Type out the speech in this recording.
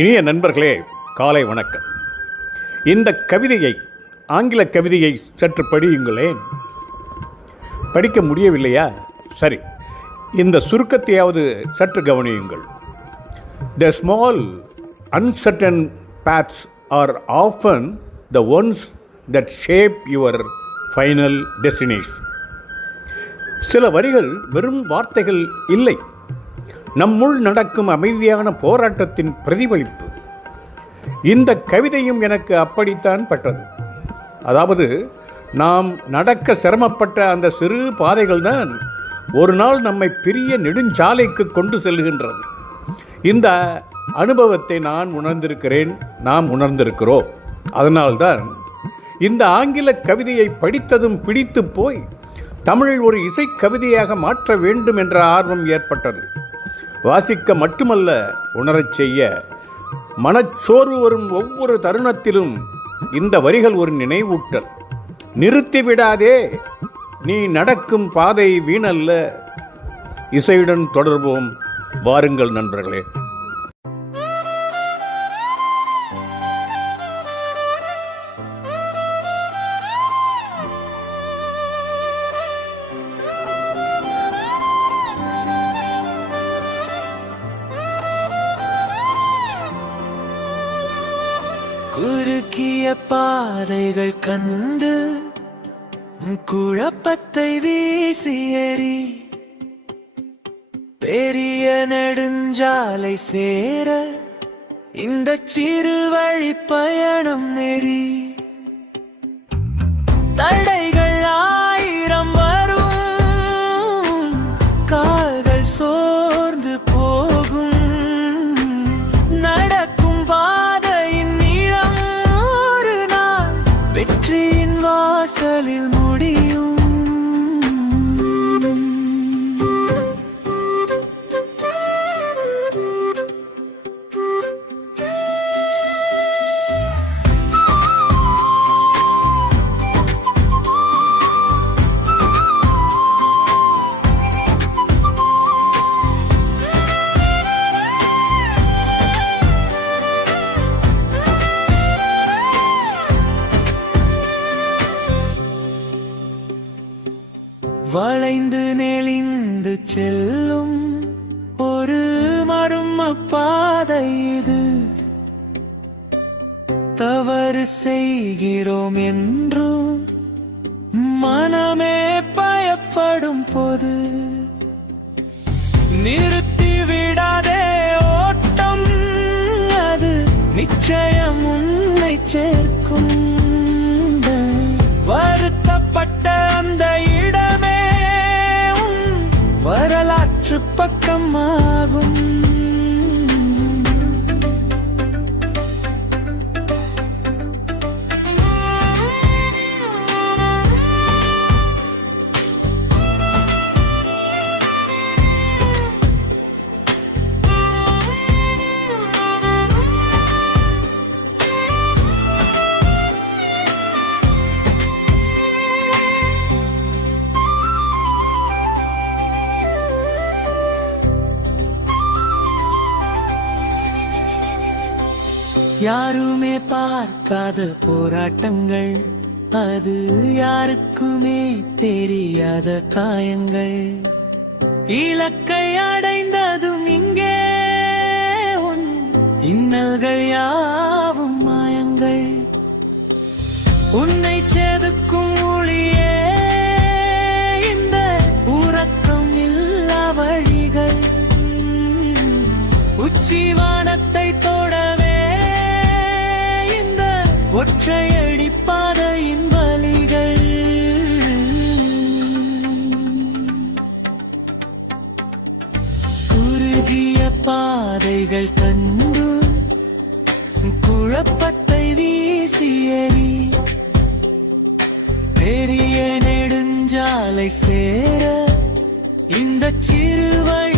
இனிய நண்பர்களே, காலை வணக்கம். இந்த கவிதையை, ஆங்கில கவிதையை சற்று படியுங்களேன். படிக்க முடியவில்லையா? சரி, இந்த சுருக்கத்தையாவது சற்று கவனியுங்கள். The small uncertain paths are often the ones that shape your final destination. சில வரிகள் வெறும் வார்த்தைகள் இல்லை, நம்முள் நடக்கும் அமைதியான போராட்டத்தின் பிரதிபலிப்பு. இந்த கவிதையும் எனக்கு அப்படித்தான் பட்டது. அதாவது, நாம் நடக்க சிரமப்பட்ட அந்த சிறு பாதைகள் தான் ஒரு நாள் நம்மை பெரிய நெடுஞ்சாலைக்கு கொண்டு செல்கின்றது. இந்த அனுபவத்தை நான் உணர்ந்திருக்கிறேன், நாம் உணர்ந்திருக்கிறோம். அதனால்தான் இந்த ஆங்கில கவிதையை படித்ததும் பிடித்து போய் தமிழில் ஒரு இசை கவிதையாக மாற்ற வேண்டும் என்ற ஆர்வம் ஏற்பட்டது. வாசிக்க மட்டுமல்ல, உணரச் செய்ய. மனச்சோர்வு வரும் ஒவ்வொரு தருணத்திலும் இந்த வரிகள் ஒரு நினைவூட்டல். நிறுத்திவிடாதே, நீ நடக்கும் பாதை வீணல்ல. இசையுடன் தொடர்வோம், வாருங்கள் நண்பர்களே. குறுக்கிய பாதைகள் கண்டு குழப்பத்தை வீசியறி, பெரிய நெடுஞ்சாலை சேர இந்த சிறு வழி பயணம் நெறி. தடைகள் ஆயிரம் வரும், கால்கள் சோர்ந்து போகும். நடக்கும் பாதையின் நீளம் ஒரு நாள் வெற்றியின் வாசலில் முடியும். வளைந்து நெளிந்து செல்லும் ஒரு மர்ம பாதை இது. தவறு செய்கிறோம் என்றும் மனமே பயப்படும் போது, நிறுத்தி விடாதே ஓட்டம், அது நிச்சயம் உன்னை சேர்க்கும். வருத்தப்பட்ட அந்த இடமே வரலாற்று பக்கமாகும். யாருமே பார்க்காத போராட்டங்கள், அது யாருக்குமே தெரியாத காயங்கள். இலக்கை அடைந்ததும் இங்கே உன் இன்னல்கள் யாவும் மாயங்கள். உன்னை செதுக்கும் ஒளியே இந்த உறக்கம் இல்லா வழிகள். உச்சிவானத்தை தொடவே ஒற்றையடி பாதையின் வலிகள். குறுகிய பாதைகள் கண்டு குழப்பத்தை வீசியறி, பெரிய நெடுஞ்சாலை சேர இந்த சிறு வழி